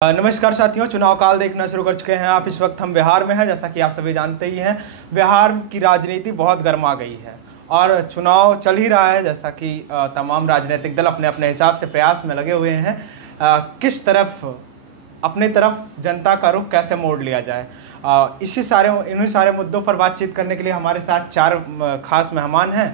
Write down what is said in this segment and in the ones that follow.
नमस्कार साथियों, चुनाव काल देखना शुरू कर चुके हैं आप। इस वक्त हम बिहार में हैं। जैसा कि आप सभी जानते ही हैं, बिहार की राजनीति बहुत गर्मा गई है और चुनाव चल ही रहा है। जैसा कि तमाम राजनीतिक दल अपने अपने हिसाब से प्रयास में लगे हुए हैं किस तरफ अपने तरफ जनता का रुख कैसे मोड़ लिया जाए। इन्हीं सारे मुद्दों पर बातचीत करने के लिए हमारे साथ चार खास मेहमान हैं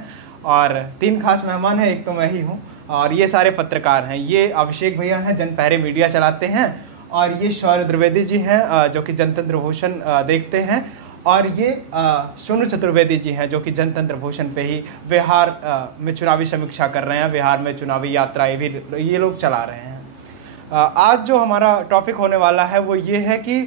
और तीन खास मेहमान हैं, एक तो मैं ही हूँ और ये सारे पत्रकार हैं। ये अभिषेक भैया हैं, जन पहरे मीडिया चलाते हैं, और ये शौर्य द्विवेदी जी हैं जो कि जनतंत्र भूषण देखते हैं, और ये सोनू चतुर्वेदी जी हैं जो कि जनतंत्र भूषण पे ही बिहार में चुनावी समीक्षा कर रहे हैं। बिहार में चुनावी यात्राएं भी ये लोग चला रहे हैं। आज जो हमारा टॉपिक होने वाला है वो ये है कि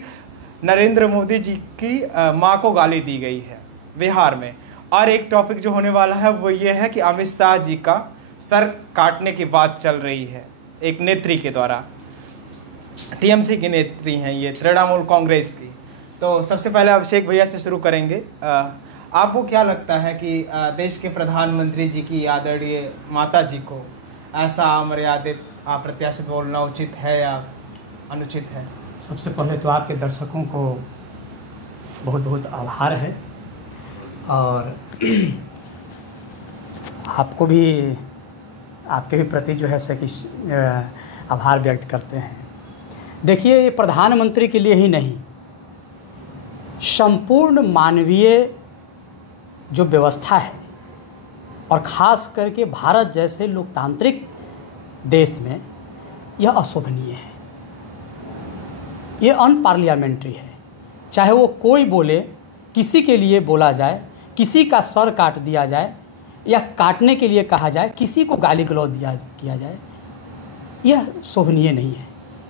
नरेंद्र मोदी जी की माँ को गाली दी गई है बिहार में, और एक टॉपिक जो होने वाला है वो ये है कि अमित शाह जी का सर काटने की बात चल रही है एक नेत्री के द्वारा। टीएमसी की नेत्री हैं ये, तृणमूल कांग्रेस की। तो सबसे पहले अभिषेक भैया से शुरू करेंगे। आपको क्या लगता है कि देश के प्रधानमंत्री जी की आदरणीय माता जी को ऐसा अमर्यादित अप्रत्याशित बोलना उचित है या अनुचित है? सबसे पहले तो आपके दर्शकों को बहुत बहुत आभार है और आपको भी, आपके भी प्रति जो है कि आभार व्यक्त करते हैं। देखिए, ये प्रधानमंत्री के लिए ही नहीं, संपूर्ण मानवीय जो व्यवस्था है और ख़ास करके भारत जैसे लोकतांत्रिक देश में यह अशोभनीय है, ये अनपार्लियामेंट्री है। चाहे वो कोई बोले, किसी के लिए बोला जाए, किसी का सर काट दिया जाए या काटने के लिए कहा जाए, किसी को गाली गलौज किया जाए, यह शोभनीय नहीं है,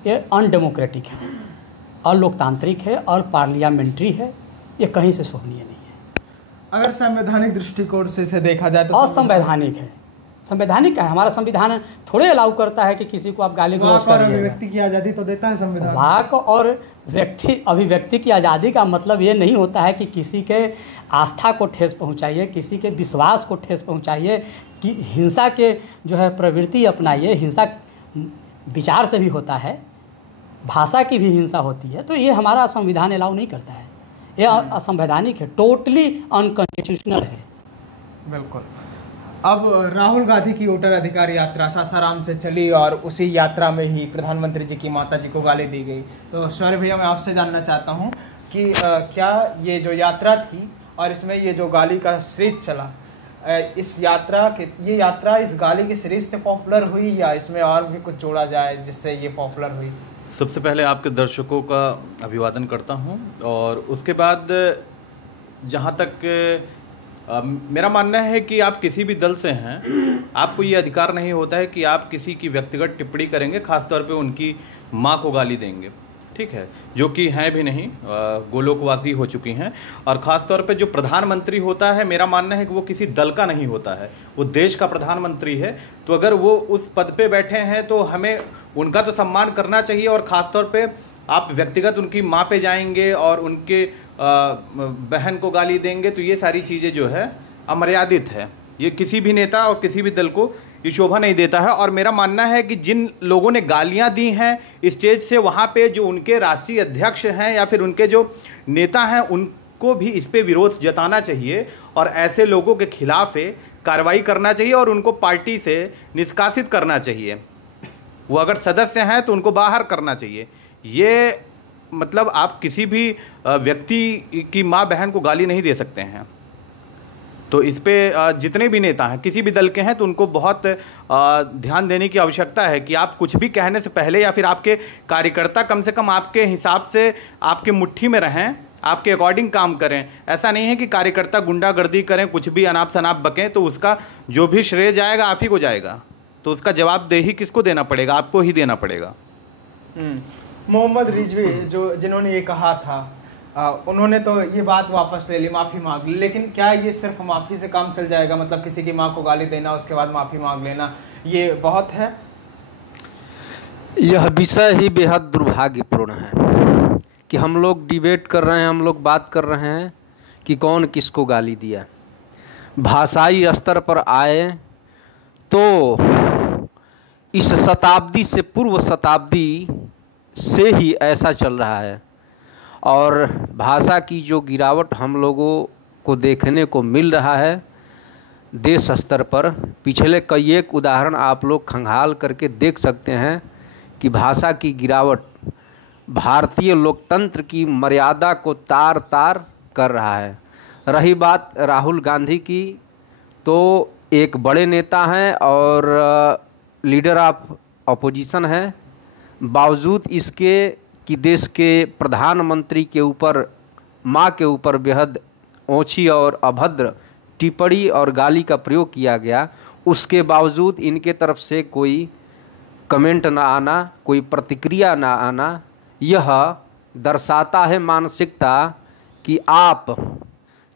ये अनडेमोक्रेटिक है, अलोकतांत्रिक है और पार्लियामेंट्री है, ये कहीं से शोभनीय नहीं है। अगर संवैधानिक दृष्टिकोण से इसे देखा जाए तो असंवैधानिक है। संवैधानिक है, हमारा संविधान थोड़े अलाउ करता है कि किसी को आप गाली गलौज करिए। अभिव्यक्ति की आज़ादी तो देता है संविधान। वाक और अभिव्यक्ति की आज़ादी का मतलब ये नहीं होता है कि किसी के आस्था को ठेस पहुंचाइए, किसी के विश्वास को ठेस पहुंचाइए, कि हिंसा के जो है प्रवृत्ति अपनाइए। हिंसा विचार से भी होता है, भाषा की भी हिंसा होती है। तो ये हमारा संविधान अलाउ नहीं करता है, ये असंवैधानिक है, टोटली अनकॉन्स्टिट्यूशनल है। बिल्कुल। अब राहुल गांधी की वोटर अधिकार यात्रा सासाराम से चली और उसी यात्रा में ही प्रधानमंत्री जी की माता जी को गाली दी गई। तो शौर्य भैया, मैं आपसे जानना चाहता हूं कि क्या ये जो यात्रा थी और इसमें ये जो गाली का सीरीज चला, इस यात्रा इस गाली की सीरीज से पॉपुलर हुई या इसमें और भी कुछ जोड़ा जाए जिससे ये पॉपुलर हुई? सबसे पहले आपके दर्शकों का अभिवादन करता हूं और उसके बाद जहां तक मेरा मानना है कि आप किसी भी दल से हैं, आपको ये अधिकार नहीं होता है कि आप किसी की व्यक्तिगत टिप्पणी करेंगे, खासतौर पे उनकी माँ को गाली देंगे, ठीक है, जो कि हैं भी नहीं, गोलोकवासी हो चुकी हैं। और ख़ासतौर पे जो प्रधानमंत्री होता है, मेरा मानना है कि वो किसी दल का नहीं होता है, वो देश का प्रधानमंत्री है। तो अगर वो उस पद पे बैठे हैं तो हमें उनका तो सम्मान करना चाहिए। और ख़ासतौर पे आप व्यक्तिगत उनकी माँ पे जाएंगे और उनके बहन को गाली देंगे, तो ये सारी चीज़ें जो है अमर्यादित है। ये किसी भी नेता और किसी भी दल को ये शोभा नहीं देता है। और मेरा मानना है कि जिन लोगों ने गालियां दी हैं स्टेज से, वहाँ पे जो उनके राष्ट्रीय अध्यक्ष हैं या फिर उनके जो नेता हैं, उनको भी इस पे विरोध जताना चाहिए और ऐसे लोगों के खिलाफ कार्रवाई करना चाहिए और उनको पार्टी से निष्कासित करना चाहिए। वो अगर सदस्य हैं तो उनको बाहर करना चाहिए। ये मतलब आप किसी भी व्यक्ति की माँ बहन को गाली नहीं दे सकते हैं। तो इस पे जितने भी नेता हैं, किसी भी दल के हैं, तो उनको बहुत ध्यान देने की आवश्यकता है कि आप कुछ भी कहने से पहले या फिर आपके कार्यकर्ता कम से कम आपके हिसाब से आपके मुट्ठी में रहें, आपके अकॉर्डिंग काम करें। ऐसा नहीं है कि कार्यकर्ता गुंडागर्दी करें, कुछ भी अनाप शनाप बकें, तो उसका जो भी श्रेय जाएगा आप ही को जाएगा। तो उसका जवाबदेही किसको देना पड़ेगा? आपको ही देना पड़ेगा। मोहम्मद रिजवी जिन्होंने ये कहा था, उन्होंने तो ये बात वापस ले ली, माफ़ी मांग ली। लेकिन क्या ये सिर्फ माफ़ी से काम चल जाएगा? मतलब किसी की माँ को गाली देना, उसके बाद माफ़ी मांग लेना, ये बहुत है? यह विषय ही बेहद दुर्भाग्यपूर्ण है कि हम लोग डिबेट कर रहे हैं, हम लोग बात कर रहे हैं कि कौन किसको गाली दिया। भाषाई स्तर पर आए तो इस शताब्दी से पूर्व शताब्दी से ही ऐसा चल रहा है। और भाषा की जो गिरावट हम लोगों को देखने को मिल रहा है देश स्तर पर, पिछले कई एक उदाहरण आप लोग खंगाल करके देख सकते हैं कि भाषा की गिरावट भारतीय लोकतंत्र की मर्यादा को तार तार कर रहा है। रही बात राहुल गांधी की, तो एक बड़े नेता हैं और लीडर ऑफ अपोजिशन हैं, बावजूद इसके कि देश के प्रधानमंत्री के ऊपर, मां के ऊपर बेहद ओछी और अभद्र टिप्पणी और गाली का प्रयोग किया गया, उसके बावजूद इनके तरफ से कोई कमेंट ना आना, कोई प्रतिक्रिया ना आना, यह दर्शाता है मानसिकता कि आप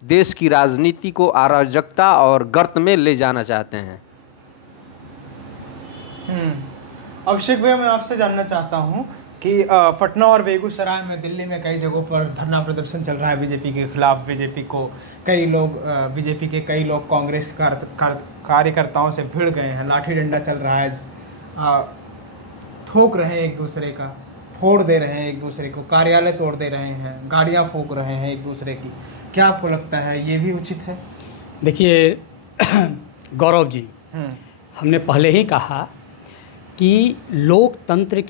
देश की राजनीति को अराजकता और गर्त में ले जाना चाहते हैं। अभिषेक भैया, मैं आपसे जानना चाहता हूं कि पटना और बेगूसराय में, दिल्ली में कई जगहों पर धरना प्रदर्शन चल रहा है बीजेपी के खिलाफ। बीजेपी को कई लोग, बीजेपी के कई लोग कांग्रेस के कार्यकर्ताओं से भिड़ गए हैं, लाठी डंडा चल रहा है, ठोक रहे हैं एक दूसरे का, फोड़ दे रहे हैं एक दूसरे को, कार्यालय तोड़ दे रहे हैं, गाड़ियां फूंक रहे हैं एक दूसरे की। क्या आपको लगता है ये भी उचित है? देखिए गौरव जी, हमने पहले ही कहा कि लोकतांत्रिक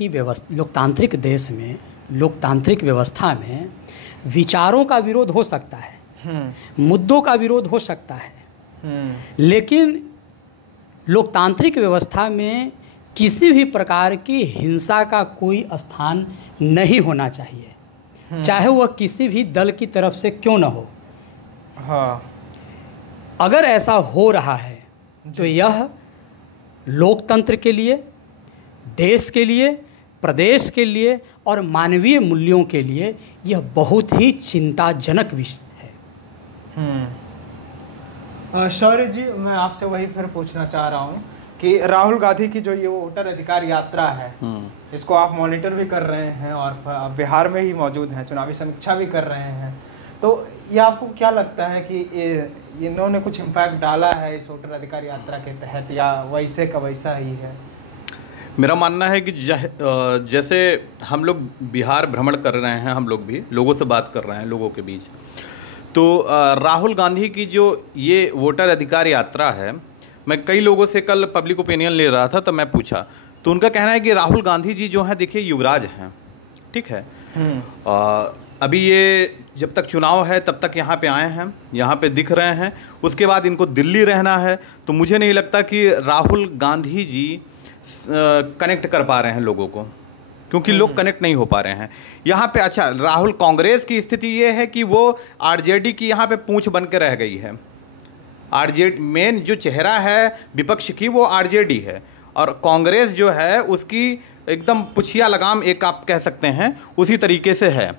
देश में, लोकतांत्रिक व्यवस्था में विचारों का विरोध हो सकता है, मुद्दों का विरोध हो सकता है, लेकिन लोकतांत्रिक व्यवस्था में किसी भी प्रकार की हिंसा का कोई स्थान नहीं होना चाहिए, चाहे वह किसी भी दल की तरफ से क्यों न हो। हाँ, अगर ऐसा हो रहा है तो यह लोकतंत्र के लिए, देश के लिए, प्रदेश के लिए और मानवीय मूल्यों के लिए यह बहुत ही चिंताजनक विषय है। शौर्य जी, मैं आपसे वही फिर पूछना चाह रहा हूँ कि राहुल गांधी की जो ये वोटर अधिकार यात्रा है, इसको आप मॉनिटर भी कर रहे हैं और बिहार में ही मौजूद हैं, चुनावी समीक्षा भी कर रहे हैं, तो ये आपको क्या लगता है कि इन्होंने कुछ इम्पैक्ट डाला है इस वोटर अधिकार यात्रा के तहत, या वैसे का वैसा ही है? मेरा मानना है कि जैसे हम लोग बिहार भ्रमण कर रहे हैं, हम लोग भी लोगों से बात कर रहे हैं, लोगों के बीच, तो राहुल गांधी की जो ये वोटर अधिकार यात्रा है, मैं कई लोगों से कल पब्लिक ओपिनियन ले रहा था, तो मैं पूछा, तो उनका कहना है कि राहुल गांधी जी जो हैं, देखिए युवराज हैं, ठीक है, अभी ये जब तक चुनाव है तब तक यहाँ पे आए हैं, यहाँ पे दिख रहे हैं, उसके बाद इनको दिल्ली रहना है, तो मुझे नहीं लगता कि राहुल गांधी जी कनेक्ट कर पा रहे हैं लोगों को, क्योंकि लोग कनेक्ट नहीं हो पा रहे हैं यहाँ पे। अच्छा, राहुल, कांग्रेस की स्थिति ये है कि वो आरजेडी की यहाँ पे पूंछ बन के रह गई है। आरजेडी मेन जो चेहरा है विपक्ष की वो आरजेडी है, और कांग्रेस जो है उसकी एकदम पुछिया लगाम एक आप कह सकते हैं, उसी तरीके से है।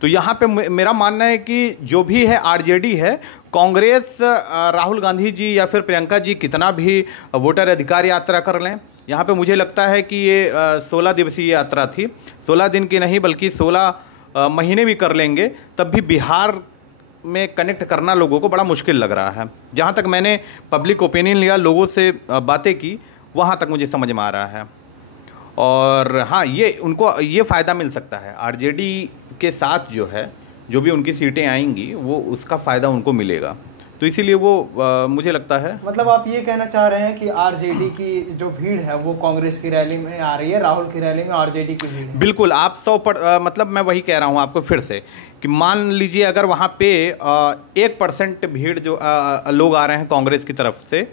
तो यहाँ पे मेरा मानना है कि जो भी है आरजेडी है, कांग्रेस राहुल गांधी जी या फिर प्रियंका जी कितना भी वोटर अधिकार यात्रा कर लें, यहाँ पे मुझे लगता है कि ये 16 दिवसीय यात्रा थी, 16 दिन की नहीं बल्कि 16 महीने भी कर लेंगे, तब भी बिहार में कनेक्ट करना लोगों को बड़ा मुश्किल लग रहा है। जहाँ तक मैंने पब्लिक ओपिनियन लिया, लोगों से बातें की, वहाँ तक मुझे समझ में आ रहा है। और हाँ, ये उनको ये फ़ायदा मिल सकता है, आरजेडी के साथ जो है, जो भी उनकी सीटें आएंगी वो उसका फ़ायदा उनको मिलेगा, तो इसीलिए वो मुझे लगता है। मतलब आप ये कहना चाह रहे हैं कि आरजेडी की जो भीड़ है वो कांग्रेस की रैली में आ रही है, राहुल की रैली में आरजेडी की भीड़ है? बिल्कुल, आप 100% मतलब मैं वही कह रहा हूँ आपको फिर से कि मान लीजिए अगर वहाँ पे 1% भीड़ जो लोग आ रहे हैं कांग्रेस की तरफ से,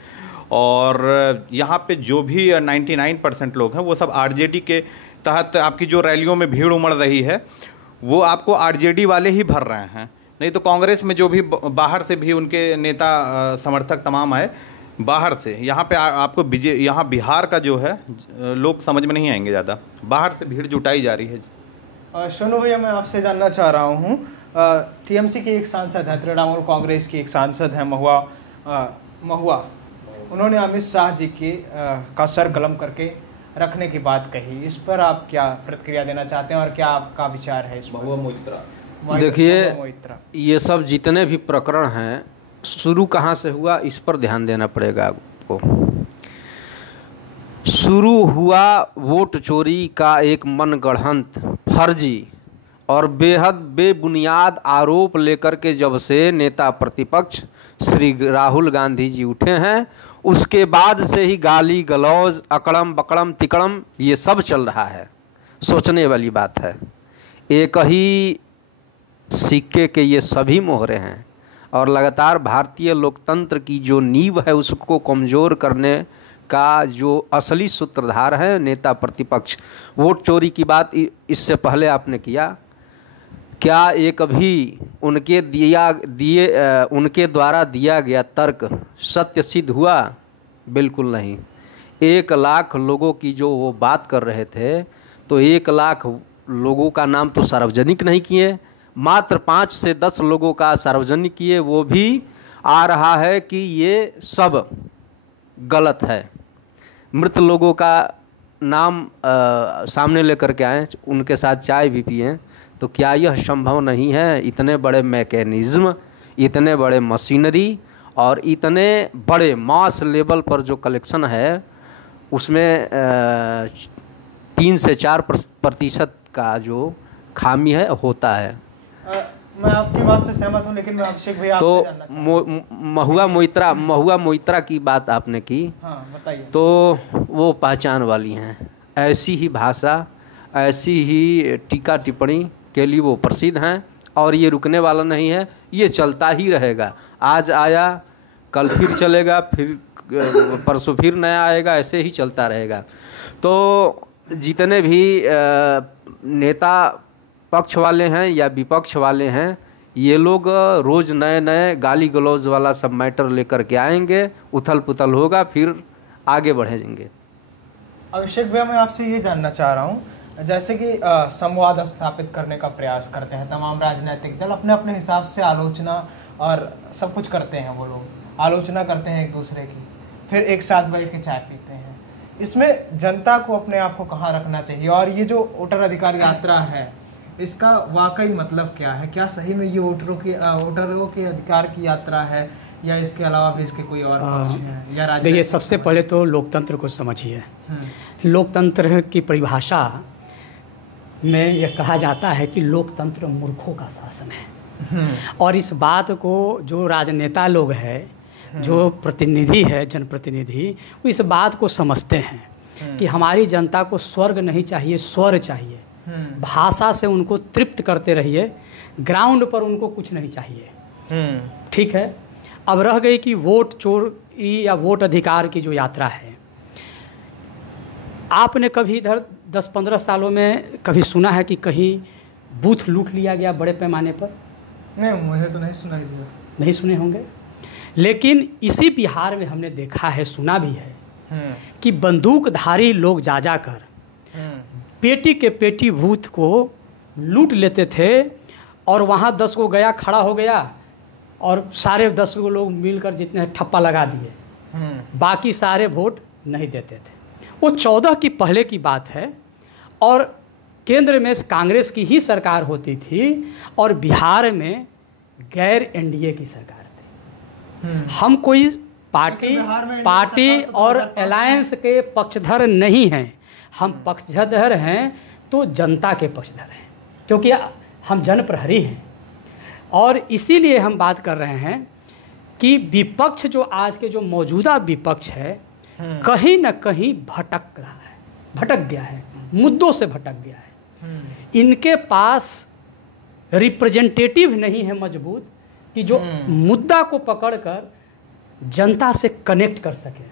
और यहाँ पे जो भी 99% लोग हैं वो सब आरजेडी के तहत आपकी जो रैलियों में भीड़ उमड़ रही है वो आपको आरजेडी वाले ही भर रहे हैं। नहीं तो कांग्रेस में जो भी बाहर से भी उनके नेता समर्थक तमाम आए बाहर से, यहाँ पे आपको यहाँ बिहार का जो है लोग समझ में नहीं आएंगे, ज़्यादा बाहर से भीड़ जुटाई जा रही है। सोनू भैया, मैं आपसे जानना चाह रहा हूँ, टीएमसी के एक सांसद हैं, तृणमूल कांग्रेस की एक सांसद हैं महुआ, उन्होंने अमित शाह जी का सर कलम करके रखने की बात कही, इस पर आप क्या प्रतिक्रिया देना चाहते हैं और क्या आपका विचार है इस पर? देखिए, ये सब जितने भी प्रकरण हैं, शुरू कहाँ से हुआ इस पर ध्यान देना पड़ेगा आपको। शुरू हुआ वोट चोरी का एक मनगढ़ंत, फर्जी और बेहद बेबुनियाद आरोप लेकर के जब से नेता प्रतिपक्ष श्री राहुल गांधी जी उठे हैं, उसके बाद से ही गाली गलौज, अकड़म बकड़म तिकड़म ये सब चल रहा है। सोचने वाली बात है। एक ही सिक्के के ये सभी मोहरे हैं और लगातार भारतीय लोकतंत्र की जो नींव है उसको कमज़ोर करने का जो असली सूत्रधार है नेता प्रतिपक्ष। वोट चोरी की बात इससे पहले आपने किया, क्या एक भी उनके उनके द्वारा दिया गया तर्क सत्य सिद्ध हुआ? बिल्कुल नहीं। 1 लाख लोगों की जो वो बात कर रहे थे, तो 1 लाख लोगों का नाम तो सार्वजनिक नहीं किए, मात्र 5 से 10 लोगों का सार्वजनिक किए। वो भी आ रहा है कि ये सब गलत है। मृत लोगों का नाम सामने लेकर के आए, उनके साथ चाय भी पिए, तो क्या यह संभव नहीं है? इतने बड़े मैकेनिज़्म, इतने बड़े मशीनरी और इतने बड़े मास लेवल पर जो कलेक्शन है उसमें 3 से 4% का जो खामी है होता है। मैं आपकी बात से सहमत हूँ, लेकिन मैं अभिषेक भैया आपसे जानना चाहता हूँ। महुआ मोइत्रा की बात आपने की, हाँ बताइए। तो वो पहचान वाली हैं। ऐसी ही भाषा, ऐसी ही टीका टिप्पणी के लिए वो प्रसिद्ध हैं और ये रुकने वाला नहीं है, ये चलता ही रहेगा। आज आया, कल फिर चलेगा, फिर परसों फिर नया आएगा, ऐसे ही चलता रहेगा। तो जितने भी नेता पक्ष वाले हैं या विपक्ष वाले हैं, ये लोग रोज़ नए नए गाली गलौज वाला सब मैटर लेकर के आएंगे, उथल पुथल होगा, फिर आगे बढ़ेंगे। अभिषेक भैया, मैं आपसे ये जानना चाह रहा हूँ, जैसे कि संवाद स्थापित करने का प्रयास करते हैं तमाम राजनीतिक दल, अपने अपने हिसाब से आलोचना और सब कुछ करते हैं। वो लोग आलोचना करते हैं एक दूसरे की, फिर एक साथ बैठ के चाय पीते हैं। इसमें जनता को अपने आप को कहाँ रखना चाहिए? और ये जो वोटर अधिकार यात्रा है, इसका वाकई मतलब क्या है? क्या सही में ये वोटरों के अधिकार की यात्रा है, या इसके अलावा भी इसके कोई और पक्ष हैं? या देखिए, सबसे पहले तो लोकतंत्र को समझिए। लोकतंत्र की परिभाषा में यह कहा जाता है कि लोकतंत्र मूर्खों का शासन है। और इस बात को जो राजनेता लोग हैं, जो प्रतिनिधि है, जनप्रतिनिधि, वो इस बात को समझते हैं कि हमारी जनता को स्वर्ग नहीं चाहिए, स्वर चाहिए। भाषा से उनको तृप्त करते रहिए, ग्राउंड पर उनको कुछ नहीं चाहिए। ठीक है। अब रह गई कि वोट चोरी या वोट अधिकार की जो यात्रा है, आपने कभी इधर 10-15 सालों में कभी सुना है कि कहीं बूथ लूट लिया गया बड़े पैमाने पर? नहीं, मुझे तो नहीं सुनाई दिया। नहीं सुने होंगे। लेकिन इसी बिहार में हमने देखा है, सुना भी है कि बंदूकधारी लोग जा कर पेटी के पेटी बूथ को लूट लेते थे, और वहाँ 10 को गया, खड़ा हो गया, और सारे 10 को लोग मिलकर जितने ठप्पा लगा दिए, बाकी सारे वोट नहीं देते थे। वो 14 की पहले की बात है, और केंद्र में कांग्रेस की ही सरकार होती थी और बिहार में गैर एनडीए की सरकार थी। हम कोई पार्टी और अलायंस के पक्षधर नहीं हैं, हम पक्षधर हैं तो जनता के पक्षधर हैं, क्योंकि हम जनप्रहरी हैं। और इसीलिए हम बात कर रहे हैं कि विपक्ष, जो आज के जो मौजूदा विपक्ष है, कहीं न कहीं भटक रहा है, भटक गया है, मुद्दों से भटक गया है। इनके पास रिप्रेजेंटेटिव नहीं है मजबूत कि जो मुद्दा को पकड़कर जनता से कनेक्ट कर सके।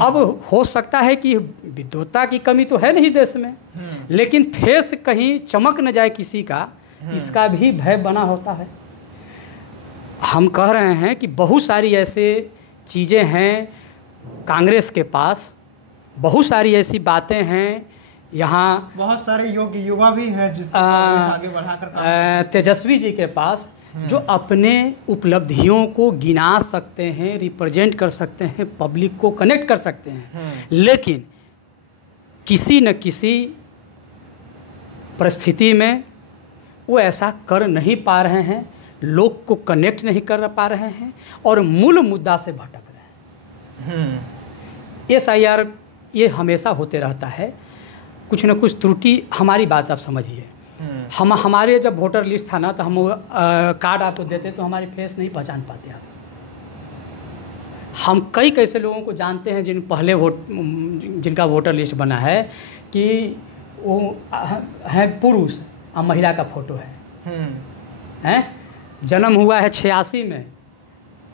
अब हो सकता है कि विद्वता की कमी तो है नहीं देश में, लेकिन फेस कहीं चमक न जाए किसी का, इसका भी भय बना होता है। हम कह रहे हैं कि बहुत सारी ऐसे चीज़ें हैं कांग्रेस के पास, बहुत सारी ऐसी बातें हैं, यहाँ बहुत सारे योग्य युवा भी हैं जिनको आगे बढ़ाकर तेजस्वी जी के पास, जो अपने उपलब्धियों को गिना सकते हैं, रिप्रेजेंट कर सकते हैं, पब्लिक को कनेक्ट कर सकते हैं, लेकिन किसी न किसी परिस्थिति में वो ऐसा कर नहीं पा रहे हैं, लोग को कनेक्ट नहीं कर पा रहे हैं और मूल मुद्दा से भटक रहे हैं। SIR ये हमेशा होते रहता है, कुछ न कुछ त्रुटि। हमारी बात आप समझिए, हमारे जब वोटर लिस्ट था ना, तो हम कार्ड आपको देते तो हमारी फेस नहीं पहचान पाते आप। हम कई कैसे लोगों को जानते हैं जिनका वोटर लिस्ट बना है कि वो है पुरुष और महिला का फोटो है, जन्म हुआ है 86 में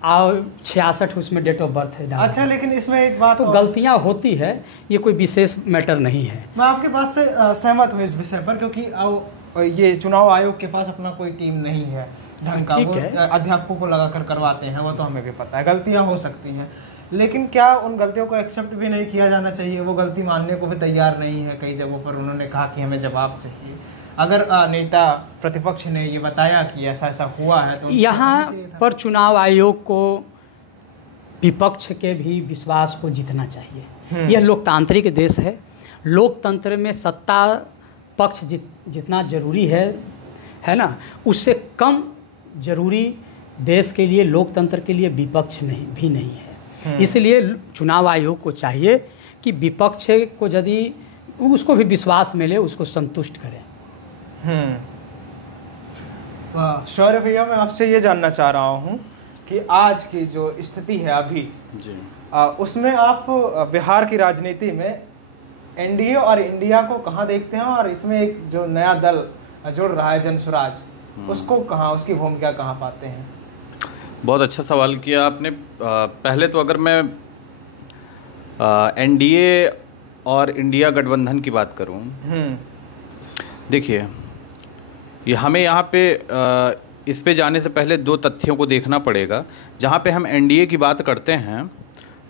और 66 उसमें डेट ऑफ बर्थ है। अच्छा, लेकिन इसमें एक बात तो गलतियां होती है, ये कोई विशेष मैटर नहीं है। मैं आपके बात से सहमत हूँ इस विषय पर, क्योंकि ये चुनाव आयोग के पास अपना कोई टीम नहीं है ढंग का, वो अध्यापकों को लगाकर करवाते हैं, वो तो हमें भी पता है, गलतियां हो सकती हैं, लेकिन क्या उन गलतियों को एक्सेप्ट भी नहीं किया जाना चाहिए? वो गलती मानने को भी तैयार नहीं है। कई जगहों पर उन्होंने कहा कि हमें जवाब चाहिए। अगर नेता प्रतिपक्ष ने ये बताया कि ऐसा ऐसा हुआ है, तो यहाँ पर चुनाव आयोग को विपक्ष के भी विश्वास को जीतना चाहिए। यह लोकतांत्रिक देश है, लोकतंत्र में सत्ता पक्ष जितना जरूरी है ना, उससे कम जरूरी देश के लिए, लोकतंत्र के लिए विपक्ष नहीं है। इसलिए चुनाव आयोग को चाहिए कि विपक्ष को यदि उसको भी विश्वास मिले, उसको संतुष्ट करें। शौर्य भैया, मैं आपसे ये जानना चाह रहा हूँ कि आज की जो स्थिति है अभी जी, उसमें आप बिहार की राजनीति में एनडीए और इंडिया को कहाँ देखते हैं, और इसमें एक जो नया दल जुड़ रहा है जनसुराज, उसको कहाँ, उसकी भूमिका कहाँ पाते हैं? बहुत अच्छा सवाल किया आपने। पहले तो अगर मैं एनडीए और इंडिया गठबंधन की बात करूं, देखिए, ये हमें यहाँ पे इस पे जाने से पहले दो तथ्यों को देखना पड़ेगा। जहाँ पे हम एनडीए की बात करते हैं,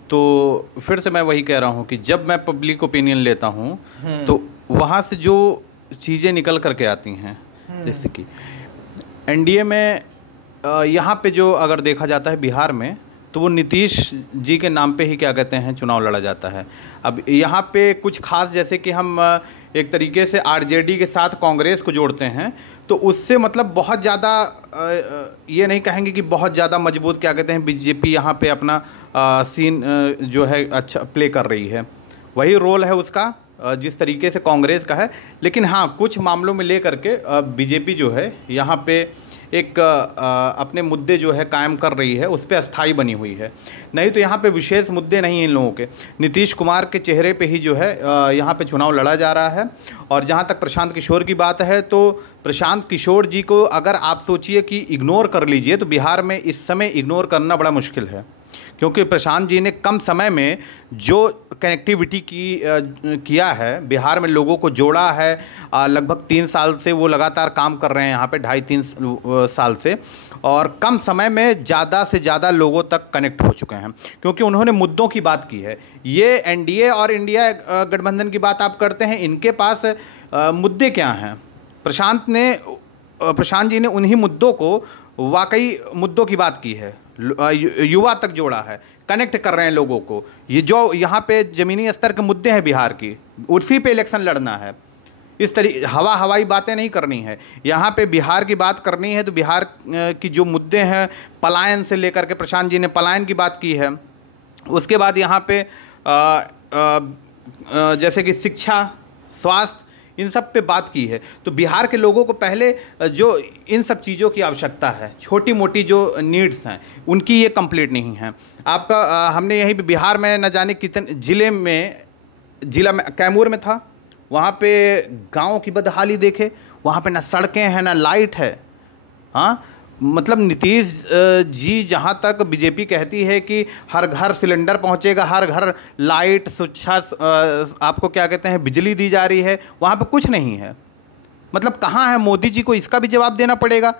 तो फिर से मैं वही कह रहा हूँ कि जब मैं पब्लिक ओपिनियन लेता हूँ तो वहाँ से जो चीज़ें निकल करके आती हैं, जैसे कि एनडीए में यहाँ पे जो अगर देखा जाता है बिहार में, तो वो नीतीश जी के नाम पे ही क्या कहते हैं चुनाव लड़ा जाता है। अब यहाँ पे कुछ खास, जैसे कि हम एक तरीके से आरजेडी के साथ कांग्रेस को जोड़ते हैं, तो उससे मतलब बहुत ज़्यादा ये नहीं कहेंगे कि बहुत ज़्यादा मजबूत क्या कहते हैं बीजेपी यहाँ पे अपना सीन जो है अच्छा प्ले कर रही है। वही रोल है उसका जिस तरीके से कांग्रेस का है। लेकिन हाँ, कुछ मामलों में ले करके बीजेपी जो है यहाँ पे एक अपने मुद्दे जो है कायम कर रही है, उस पर अस्थाई बनी हुई है। नहीं तो यहाँ पे विशेष मुद्दे नहीं हैं इन लोगों के। नीतीश कुमार के चेहरे पे ही जो है यहाँ पे चुनाव लड़ा जा रहा है। और जहाँ तक प्रशांत किशोर की बात है, तो प्रशांत किशोर जी को अगर आप सोचिए कि इग्नोर कर लीजिए, तो बिहार में इस समय इग्नोर करना बड़ा मुश्किल है, क्योंकि प्रशांत जी ने कम समय में जो कनेक्टिविटी किया है, बिहार में लोगों को जोड़ा है। लगभग 3 साल से वो लगातार काम कर रहे हैं यहाँ पे, 2.5-3 साल से, और कम समय में ज़्यादा से ज़्यादा लोगों तक कनेक्ट हो चुके हैं, क्योंकि उन्होंने मुद्दों की बात की है। ये एनडीए और इंडिया गठबंधन की बात आप करते हैं, इनके पास मुद्दे क्या हैं? प्रशांत जी ने उन्हीं मुद्दों को, वाकई मुद्दों की बात की है, युवा तक जोड़ा है, कनेक्ट कर रहे हैं लोगों को। ये जो यहाँ पे ज़मीनी स्तर के मुद्दे हैं बिहार की, उसी पे इलेक्शन लड़ना है। इस तरीके हवाई बातें नहीं करनी है। यहाँ पे बिहार की बात करनी है तो बिहार की जो मुद्दे हैं, पलायन से लेकर के, प्रशांत जी ने पलायन की बात की है। उसके बाद यहाँ पे जैसे कि शिक्षा, स्वास्थ्य, इन सब पे बात की है। तो बिहार के लोगों को पहले जो इन सब चीज़ों की आवश्यकता है, छोटी मोटी जो नीड्स हैं, उनकी ये कंप्लीट नहीं है। आपका हमने यहीं पे बिहार में न जाने कितने जिला में कैमूर में था, वहाँ पे गाँव की बदहाली देखे, वहाँ पे ना सड़कें हैं ना लाइट है। हाँ, मतलब नीतीश जी जहाँ तक बीजेपी कहती है कि हर घर सिलेंडर पहुँचेगा, हर घर लाइट, स्वच्छता, आपको क्या कहते हैं बिजली दी जा रही है, वहाँ पे कुछ नहीं है। मतलब कहाँ है? मोदी जी को इसका भी जवाब देना पड़ेगा।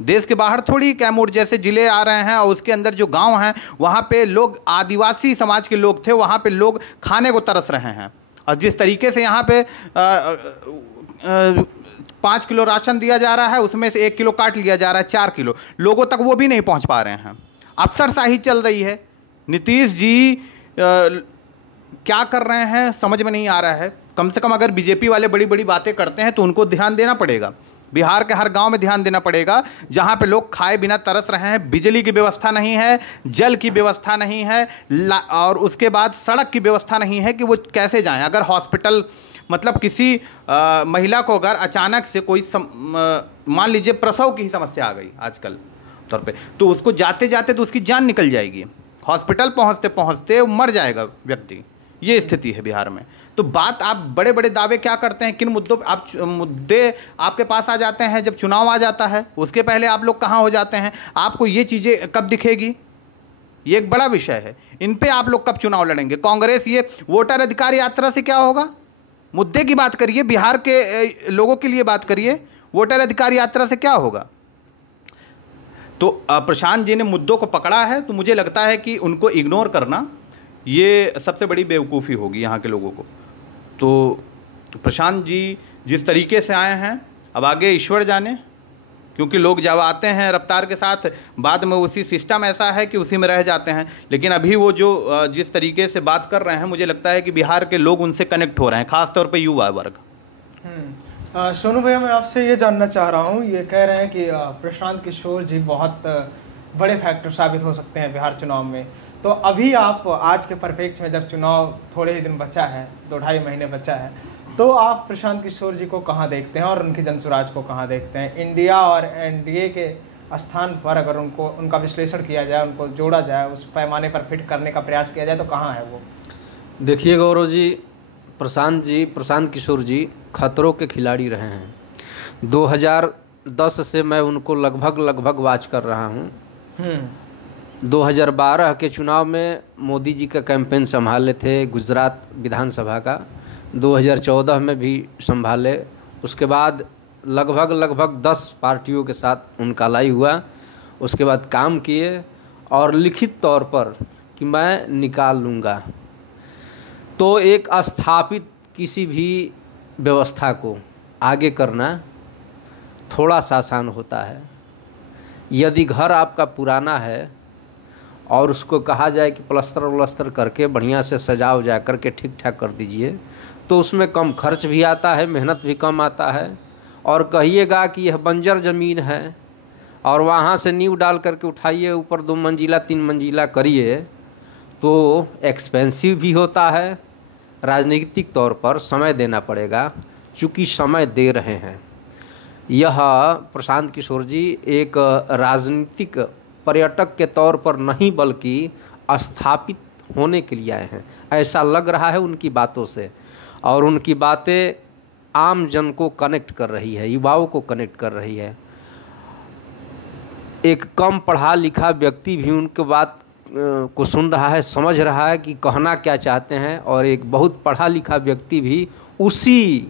देश के बाहर थोड़ी कैमूर जैसे ज़िले आ रहे हैं, और उसके अंदर जो गांव हैं वहाँ पे लोग आदिवासी समाज के लोग थे, वहाँ पे लोग खाने को तरस रहे हैं। और जिस तरीके से यहाँ पे 5 किलो राशन दिया जा रहा है, उसमें से 1 किलो काट लिया जा रहा है, 4 किलो लोगों तक वो भी नहीं पहुँच पा रहे हैं। अफसरशाही चल रही है। नीतीश जी क्या कर रहे हैं समझ में नहीं आ रहा है। कम से कम अगर बीजेपी वाले बड़ी बड़ी बातें करते हैं तो उनको ध्यान देना पड़ेगा। बिहार के हर गांव में ध्यान देना पड़ेगा, जहां पे लोग खाए बिना तरस रहे हैं, बिजली की व्यवस्था नहीं है, जल की व्यवस्था नहीं है, और उसके बाद सड़क की व्यवस्था नहीं है कि वो कैसे जाएं। अगर हॉस्पिटल मतलब किसी महिला को अगर अचानक से कोई मान लीजिए प्रसव की ही समस्या आ गई आजकल तौर पे, तो उसको जाते जाते तो उसकी जान निकल जाएगी, हॉस्पिटल पहुंचते पहुंचते मर जाएगा व्यक्ति। ये स्थिति है बिहार में। तो बात, आप बड़े बड़े दावे क्या करते हैं, किन मुद्दों पे आप मुद्दे आपके पास आ जाते हैं जब चुनाव आ जाता है, उसके पहले आप लोग कहाँ हो जाते हैं? आपको ये चीज़ें कब दिखेगी, ये एक बड़ा विषय है। इन पे आप लोग कब चुनाव लड़ेंगे? कांग्रेस ये वोटर अधिकार यात्रा से क्या होगा? मुद्दे की बात करिए, बिहार के लोगों के लिए बात करिए, वोटर अधिकार यात्रा से क्या होगा? तो प्रशांत जी ने मुद्दों को पकड़ा है, तो मुझे लगता है कि उनको इग्नोर करना ये सबसे बड़ी बेवकूफ़ी होगी यहाँ के लोगों को। तो प्रशांत जी जिस तरीके से आए हैं, अब आगे ईश्वर जाने, क्योंकि लोग जब आते हैं रफ्तार के साथ, बाद में उसी सिस्टम ऐसा है कि उसी में रह जाते हैं। लेकिन अभी वो जो जिस तरीके से बात कर रहे हैं, मुझे लगता है कि बिहार के लोग उनसे कनेक्ट हो रहे हैं, खासतौर पे युवा वर्ग। सोनू भैया, मैं आपसे ये जानना चाह रहा हूँ, ये कह रहे हैं कि प्रशांत किशोर जी बहुत बड़े फैक्टर साबित हो सकते हैं बिहार चुनाव में। तो अभी आप आज के परिप्रेक्ष्य में, जब चुनाव थोड़े ही दिन बचा है, 2-2.5 महीने बचा है, तो आप प्रशांत किशोर जी को कहाँ देखते हैं और उनकी जनसुराज को कहाँ देखते हैं? इंडिया और एनडीए के स्थान पर अगर उनका विश्लेषण किया जाए, उनको जोड़ा जाए, उस पैमाने पर फिट करने का प्रयास किया जाए, तो कहाँ है वो? देखिए गौरव जी, प्रशांत किशोर जी खतरों के खिलाड़ी रहे हैं। 2010 से मैं उनको लगभग वॉच कर रहा हूँ। 2012 के चुनाव में मोदी जी का कैंपेन संभाले थे, गुजरात विधानसभा का 2014 में भी संभाले। उसके बाद लगभग 10 पार्टियों के साथ उनका लाई हुआ। उसके बाद काम किए और लिखित तौर पर कि मैं निकाल लूँगा। तो एक स्थापित किसी भी व्यवस्था को आगे करना थोड़ा सा आसान होता है। यदि घर आपका पुराना है और उसको कहा जाए कि प्लस्तर करके बढ़िया से सजाव जा करके ठीक ठाक कर दीजिए, तो उसमें कम खर्च भी आता है, मेहनत भी कम आता है। और कहिएगा कि यह बंजर ज़मीन है और वहाँ से नींव डाल करके उठाइए, ऊपर 2 मंजिला 3 मंजिला करिए, तो एक्सपेंसिव भी होता है। राजनीतिक तौर पर समय देना पड़ेगा, चूँकि समय दे रहे हैं। यह प्रशांत किशोर जी एक राजनीतिक पर्यटक के तौर पर नहीं, बल्कि स्थापित होने के लिए आए हैं, ऐसा लग रहा है उनकी बातों से। और उनकी बातें आम जन को कनेक्ट कर रही है, युवाओं को कनेक्ट कर रही है। एक कम पढ़ा लिखा व्यक्ति भी उनके बात को सुन रहा है, समझ रहा है कि कहना क्या चाहते हैं, और एक बहुत पढ़ा लिखा व्यक्ति भी उसी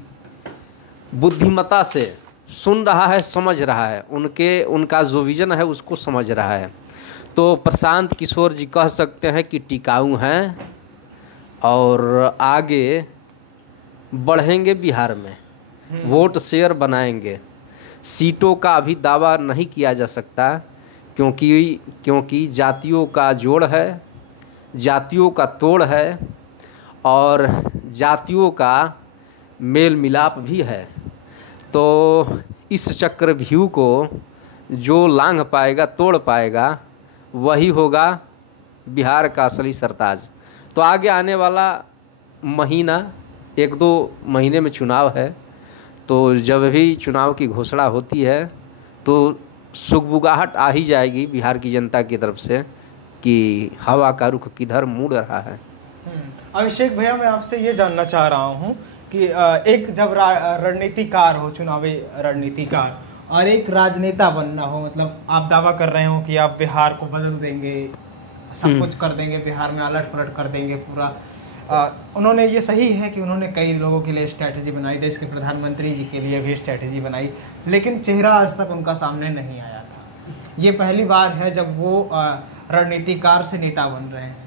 बुद्धिमत्ता से सुन रहा है, समझ रहा है, उनका जो विज़न है उसको समझ रहा है। तो प्रशांत किशोर जी कह सकते हैं कि टिकाऊ हैं और आगे बढ़ेंगे बिहार में, वोट शेयर बनाएंगे। सीटों का अभी दावा नहीं किया जा सकता, क्योंकि जातियों का जोड़ है, जातियों का तोड़ है और जातियों का मेल मिलाप भी है। तो इस चक्रव्यूह को जो लांघ पाएगा, तोड़ पाएगा, वही होगा बिहार का असली सरताज। तो आगे आने वाला महीना, 1-2 महीने में चुनाव है, तो जब भी चुनाव की घोषणा होती है तो सुगबुगाहट आ ही जाएगी बिहार की जनता की तरफ से कि हवा का रुख किधर मुड़ रहा है। अभिषेक भैया, मैं आपसे ये जानना चाह रहा हूँ कि एक जब रणनीतिकार हो, चुनावी रणनीतिकार, और एक राजनेता बनना हो, मतलब आप दावा कर रहे हो कि आप बिहार को बदल देंगे, सब कुछ कर देंगे, बिहार में अलट पलट कर देंगे पूरा। उन्होंने, ये सही है कि उन्होंने कई लोगों के लिए स्ट्रैटेजी बनाई, देश के प्रधानमंत्री जी के लिए भी स्ट्रैटेजी बनाई, लेकिन चेहरा आज तक उनका सामने नहीं आया था। ये पहली बार है जब वो रणनीतिकार से नेता बन रहे हैं।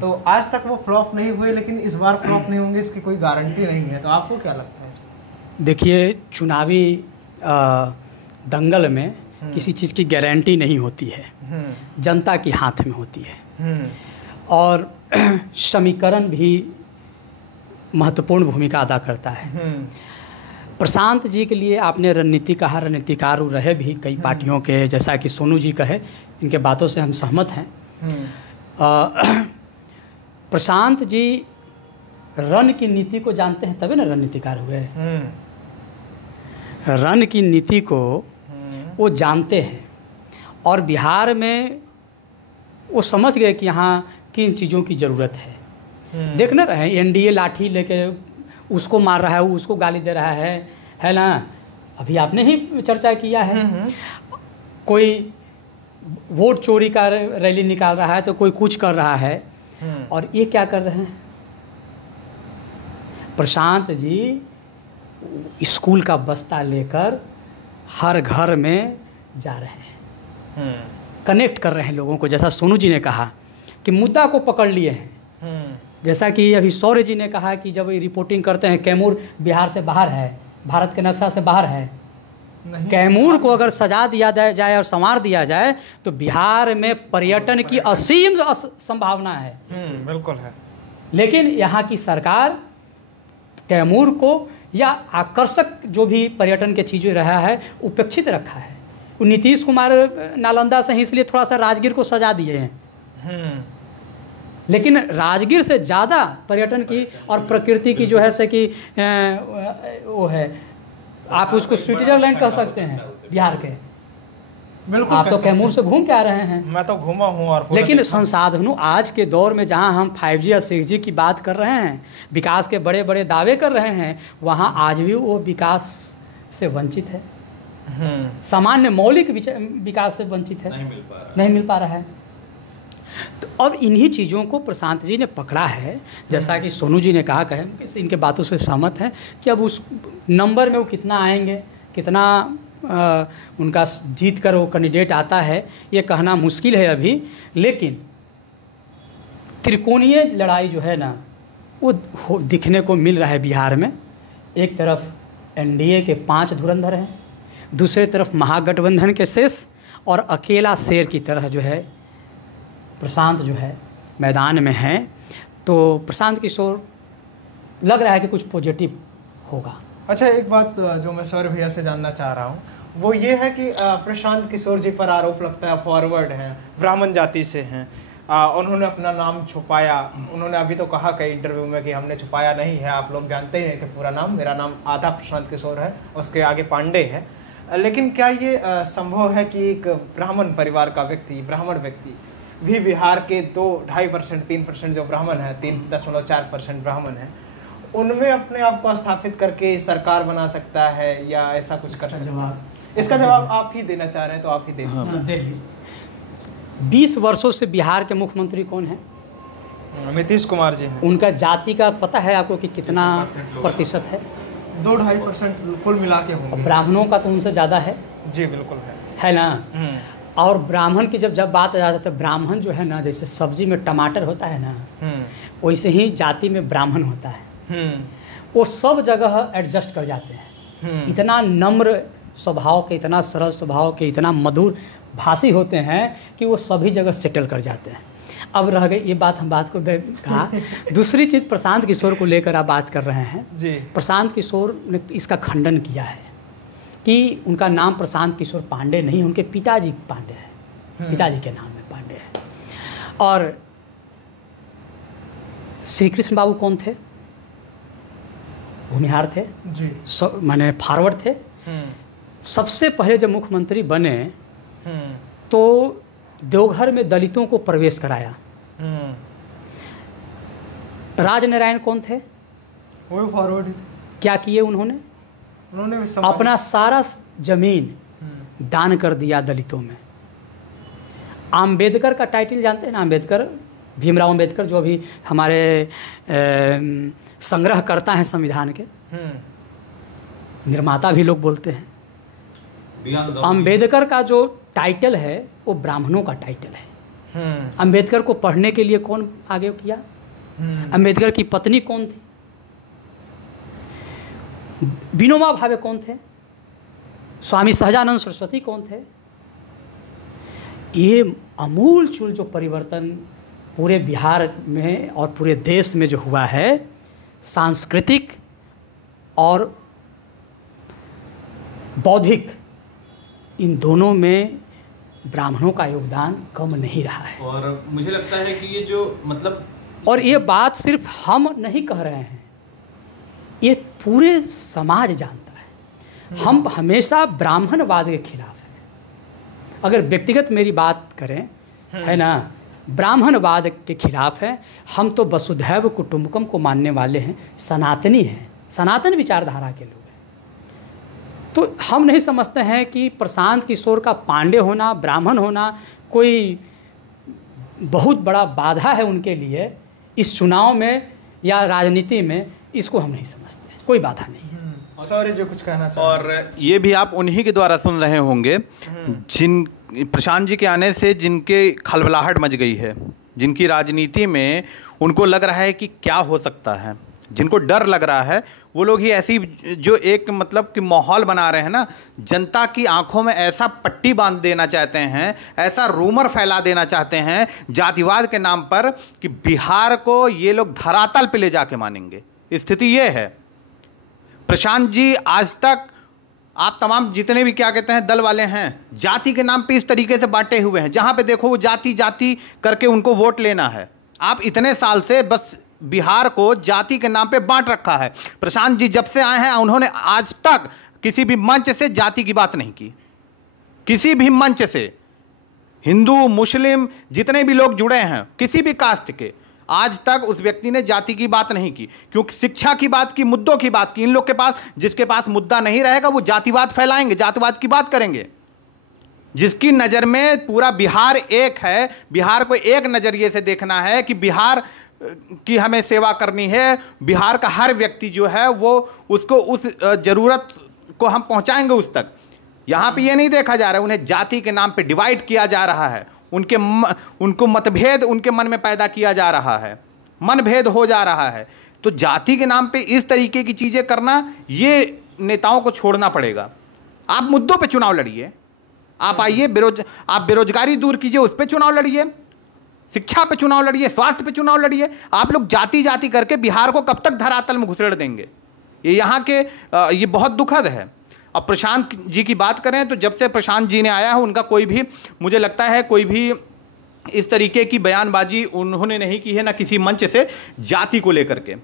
तो आज तक वो फ्लॉप नहीं हुए, लेकिन इस बार फ्लॉप नहीं होंगे इसकी कोई गारंटी नहीं है। तो आपको क्या लगता है इसमें? देखिए, चुनावी दंगल में किसी चीज़ की गारंटी नहीं होती है, जनता के हाथ में होती है। और समीकरण भी महत्वपूर्ण भूमिका अदा करता है। प्रशांत जी के लिए आपने रणनीति कहा, रणनीतिकार रहे भी कई पार्टियों के, जैसा कि सोनू जी कहे, इनके बातों से हम सहमत हैं। प्रशांत जी रण की नीति को जानते हैं तभी ना रणनीतिकार हुए। रण की नीति को वो जानते हैं और बिहार में वो समझ गए कि यहाँ किन चीज़ों की ज़रूरत है। देख ना रहे एनडीए लाठी लेके उसको मार रहा है, वो उसको गाली दे रहा है ना। अभी आपने ही चर्चा किया है, कोई वोट चोरी का रैली निकाल रहा है तो कोई कुछ कर रहा है, और ये क्या कर रहे हैं? प्रशांत जी स्कूल का बस्ता लेकर हर घर में जा रहे हैं, कनेक्ट कर रहे हैं लोगों को। जैसा सोनू जी ने कहा कि मुद्दा को पकड़ लिए हैं, जैसा कि अभी शौर्य जी ने कहा कि जब रिपोर्टिंग करते हैं कैमूर बिहार से बाहर है, भारत के नक्शा से बाहर है। कैमूर को अगर सजा दिया जाए और संवार दिया जाए तो बिहार में पर्यटन की असीम संभावना है। बिल्कुल है। लेकिन यहाँ की सरकार कैमूर को या आकर्षक जो भी पर्यटन के चीज़ें रहा है उपेक्षित रखा है। नीतीश कुमार नालंदा से ही इसलिए थोड़ा सा राजगीर को सजा दिए हैं, लेकिन राजगीर से ज़्यादा पर्यटन की और प्रकृति की जो है से कि वो है, आप उसको स्विट्जरलैंड कह सकते हैं बिहार के। बिल्कुल, आप तो कैमूर से घूम के आ रहे हैं। मैं तो घूमा हूँ। और लेकिन संसाधनों आज के दौर में जहां हम 5G और 6G की बात कर रहे हैं, विकास के बड़े बड़े दावे कर रहे हैं, वहां आज भी वो विकास से वंचित है, सामान्य मौलिक विकास से वंचित है, नहीं मिल पा रहा है। तो अब इन्हीं चीज़ों को प्रशांत जी ने पकड़ा है। जैसा कि सोनू जी ने कहा इनके बातों से सहमत हैं कि अब उस नंबर में वो कितना आएंगे, कितना उनका जीत कर वो कैंडिडेट आता है, ये कहना मुश्किल है अभी। लेकिन त्रिकोणीय लड़ाई जो है ना वो दिखने को मिल रहा है बिहार में। एक तरफ एनडीए के 5 धुरंधर हैं, दूसरी तरफ महागठबंधन के शेष, और अकेला शेर की तरह जो है प्रशांत जो है मैदान में है। तो प्रशांत किशोर लग रहा है कि कुछ पॉजिटिव होगा। अच्छा, एक बात जो मैं सौर्य भैया से जानना चाह रहा हूँ वो ये है कि प्रशांत किशोर जी पर आरोप लगता है फॉरवर्ड हैं, ब्राह्मण जाति से हैं, उन्होंने अपना नाम छुपाया। उन्होंने अभी तो कहा कई इंटरव्यू में कि हमने छुपाया नहीं है, आप लोग जानते हैं कि पूरा नाम, मेरा नाम आधा प्रशांत किशोर है, उसके आगे पांडे है। लेकिन क्या ये संभव है कि एक ब्राह्मण परिवार का व्यक्ति, ब्राह्मण व्यक्ति भी बिहार के 2-2.5% 3% जो ब्राह्मण है, 3.4% ब्राह्मण है, उनमें अपने आप को स्थापित करके सरकार बना सकता है या ऐसा कुछ कर सकता है? इसका जवाब आप ही देना चाह रहे हैं तो आप ही दे दीजिए। 20 वर्षों से बिहार के मुख्यमंत्री कौन है? नीतीश कुमार जी हैं। उनका जाति का पता है आपको कि कितना प्रतिशत है? 2-2.5% कुल मिला के होंगे। ब्राह्मणों का तो उनसे ज़्यादा है। जी बिल्कुल है ना। और ब्राह्मण की जब बात आ जाती है तो ब्राह्मण जो है ना, जैसे सब्जी में टमाटर होता है ना, वैसे ही जाति में ब्राह्मण होता है। वो सब जगह एडजस्ट कर जाते हैं। इतना नम्र स्वभाव के, इतना सरल स्वभाव के, इतना मधुर भाषी होते हैं कि वो सभी जगह सेटल कर जाते हैं। अब रह गई ये बात, हम बात को कहा। दूसरी चीज़ प्रशांत किशोर को लेकर आप बात कर रहे हैं जी। प्रशांत किशोर ने इसका खंडन किया है कि उनका नाम प्रशांत किशोर पांडे नहीं, उनके पिताजी पांडे हैं, पिताजी के नाम में पांडे है। और श्री कृष्ण बाबू कौन थे? भूमिहार थे जी, माने फॉरवर्ड थे। सबसे पहले जब मुख्यमंत्री बने तो देवघर में दलितों को प्रवेश कराया। राजनारायण कौन थे? वो फॉरवर्ड ही थे। क्या किए उन्होंने? अपना सारा जमीन दान कर दिया दलितों में। अम्बेडकर का टाइटल जानते हैं ना? अम्बेडकर, भीमराव अम्बेडकर जो अभी हमारे संग्रह करता है संविधान के, निर्माता भी लोग बोलते हैं। अम्बेडकर का जो टाइटल है वो ब्राह्मणों का टाइटल है। अम्बेडकर को पढ़ने के लिए कौन आगे किया? अम्बेडकर की पत्नी कौन थी? विनोबा भावे कौन थे? स्वामी सहजानंद सरस्वती कौन थे? ये अमूलचूल जो परिवर्तन पूरे बिहार में और पूरे देश में जो हुआ है, सांस्कृतिक और बौद्धिक, इन दोनों में ब्राह्मणों का योगदान कम नहीं रहा है। और मुझे लगता है कि ये जो मतलब, और ये बात सिर्फ हम नहीं कह रहे हैं, ये पूरे समाज जानता है। हम हमेशा ब्राह्मणवाद के खिलाफ हैं। अगर व्यक्तिगत मेरी बात करें, है ना, ब्राह्मणवाद के खिलाफ है। हम तो वसुधैव कुटुंबकम को मानने वाले हैं, सनातनी हैं, सनातन विचारधारा के लोग हैं। तो हम नहीं समझते हैं कि प्रशांत किशोर का पांडे होना, ब्राह्मण होना कोई बहुत बड़ा बाधा है उनके लिए इस चुनाव में या राजनीति में। इसको हम नहीं समझते, कोई बाधा नहीं है। सॉरी, जो कुछ कहना चाहिए। और ये भी आप उन्हीं के द्वारा सुन रहे होंगे जिन प्रशांत जी के आने से जिनके खलबलाहट मच गई है, जिनकी राजनीति में उनको लग रहा है कि क्या हो सकता है, जिनको डर लग रहा है, वो लोग ही ऐसी जो एक मतलब कि माहौल बना रहे हैं ना, जनता की आंखों में ऐसा पट्टी बांध देना चाहते हैं, ऐसा रूमर फैला देना चाहते हैं जातिवाद के नाम पर कि बिहार को ये लोग धरातल पे ले जाके मानेंगे। स्थिति ये है। प्रशांत जी आज तक आप तमाम जितने भी क्या कहते हैं दल वाले हैं, जाति के नाम पे इस तरीके से बांटे हुए हैं, जहां पे देखो वो जाति जाति करके उनको वोट लेना है। आप इतने साल से बस बिहार को जाति के नाम पे बांट रखा है। प्रशांत जी जब से आए हैं उन्होंने आज तक किसी भी मंच से जाति की बात नहीं की, किसी भी मंच से। हिंदू मुस्लिम जितने भी लोग जुड़े हैं किसी भी कास्ट के, आज तक उस व्यक्ति ने जाति की बात नहीं की, क्योंकि शिक्षा की बात की, मुद्दों की बात की। इन लोग के पास, जिसके पास मुद्दा नहीं रहेगा वो जातिवाद फैलाएंगे, जातिवाद की बात करेंगे। जिसकी नज़र में पूरा बिहार एक है, बिहार को एक नज़रिए से देखना है कि बिहार की हमें सेवा करनी है, बिहार का हर व्यक्ति जो है वो उसको उस ज़रूरत को हम पहुंचाएंगे उस तक। यहाँ पे ये नहीं देखा जा रहा है उन्हें जाति के नाम पे डिवाइड किया जा रहा है, उनको मतभेद उनके मन में पैदा किया जा रहा है, मनभेद हो जा रहा है। तो जाति के नाम पे इस तरीके की चीज़ें करना, ये नेताओं को छोड़ना पड़ेगा। आप मुद्दों पे चुनाव लड़िए, आप आइए, आप बेरोजगारी दूर कीजिए, उस पर चुनाव लड़िए, शिक्षा पे चुनाव लड़िए, स्वास्थ्य पे चुनाव लड़िए। आप लोग जाति जाति करके बिहार को कब तक धरातल में घुसेड़ देंगे? ये यहाँ के ये बहुत दुखद है। अब प्रशांत जी की बात करें तो जब से प्रशांत जी ने आया है उनका कोई भी, मुझे लगता है कोई भी इस तरीके की बयानबाजी उन्होंने नहीं की है, ना किसी मंच से जाति को लेकर के।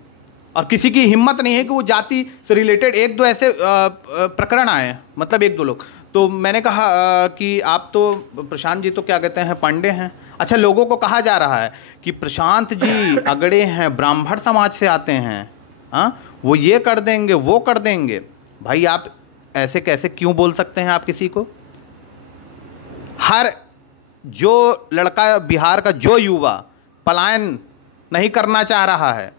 और किसी की हिम्मत नहीं है कि वो जाति से रिलेटेड एक दो ऐसे प्रकरण आए, मतलब एक दो लोग। तो मैंने कहा कि आप तो प्रशांत जी तो क्या कहते हैं पांडे हैं। अच्छा, लोगों को कहा जा रहा है कि प्रशांत जी अगड़े हैं, ब्राह्मण समाज से आते हैं, हाँ वो ये कर देंगे वो कर देंगे। भाई आप ऐसे कैसे क्यों बोल सकते हैं आप किसी को? हर जो लड़का बिहार का, जो युवा पलायन नहीं करना चाह रहा है,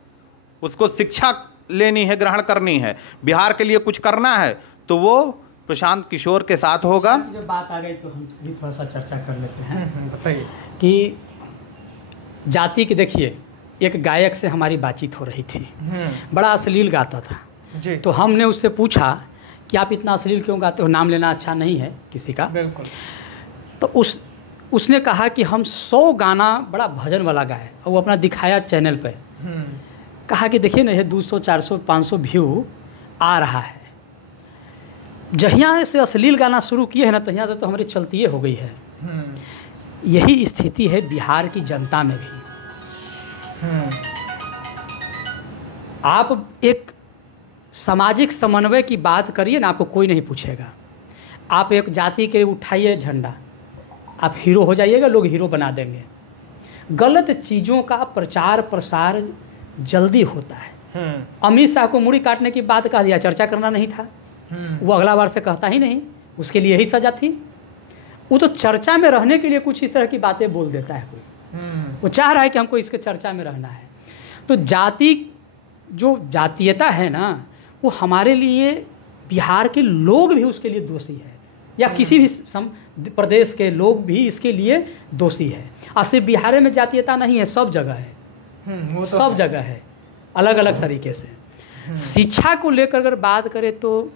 उसको शिक्षा लेनी है, ग्रहण करनी है, बिहार के लिए कुछ करना है, तो वो प्रशांत किशोर के साथ होगा। जब बात आ गई तो हम भी थोड़ा सा चर्चा कर लेते हैं। बताइए कि जाति की, देखिए एक गायक से हमारी बातचीत हो रही थी, बड़ा अश्लील गाता था जी। तो हमने उससे पूछा कि आप इतना अश्लील क्यों गाते हो, नाम लेना अच्छा नहीं है किसी का। बिल्कुल। तो उसने कहा कि हम 100 गाना बड़ा भजन वाला गाए, और वो अपना दिखाया चैनल पे। कहा कि देखिए ना, ये 200 400 500 व्यू आ रहा है। जहिया से अश्लील गाना शुरू किए हैं ना, तहिया से तो हमारी चलती हो गई है। यही स्थिति है बिहार की जनता में भी। आप एक सामाजिक समन्वय की बात करिए ना, आपको कोई नहीं पूछेगा। आप एक जाति के उठाइए झंडा, आप हीरो हो जाइएगा, लोग हीरो बना देंगे। गलत चीज़ों का प्रचार प्रसार जल्दी होता है। अमित शाह को मुड़ी काटने की बात कह दिया, चर्चा करना नहीं था, वो अगला बार से कहता ही नहीं, उसके लिए यही सजा थी। वो तो चर्चा में रहने के लिए कुछ इस तरह की बातें बोल देता है कोई, वो चाह रहा है कि हमको इसके चर्चा में रहना है। तो जाति, जो जातीयता है ना, वो हमारे लिए, बिहार के लोग भी उसके लिए दोषी है, या किसी भी प्रदेश के लोग भी इसके लिए दोषी है। और सिर्फ बिहार में जातीयता नहीं है, सब जगह है, वो तो सब जगह है, अलग अलग तरीके से। शिक्षा को लेकर अगर बात करें तो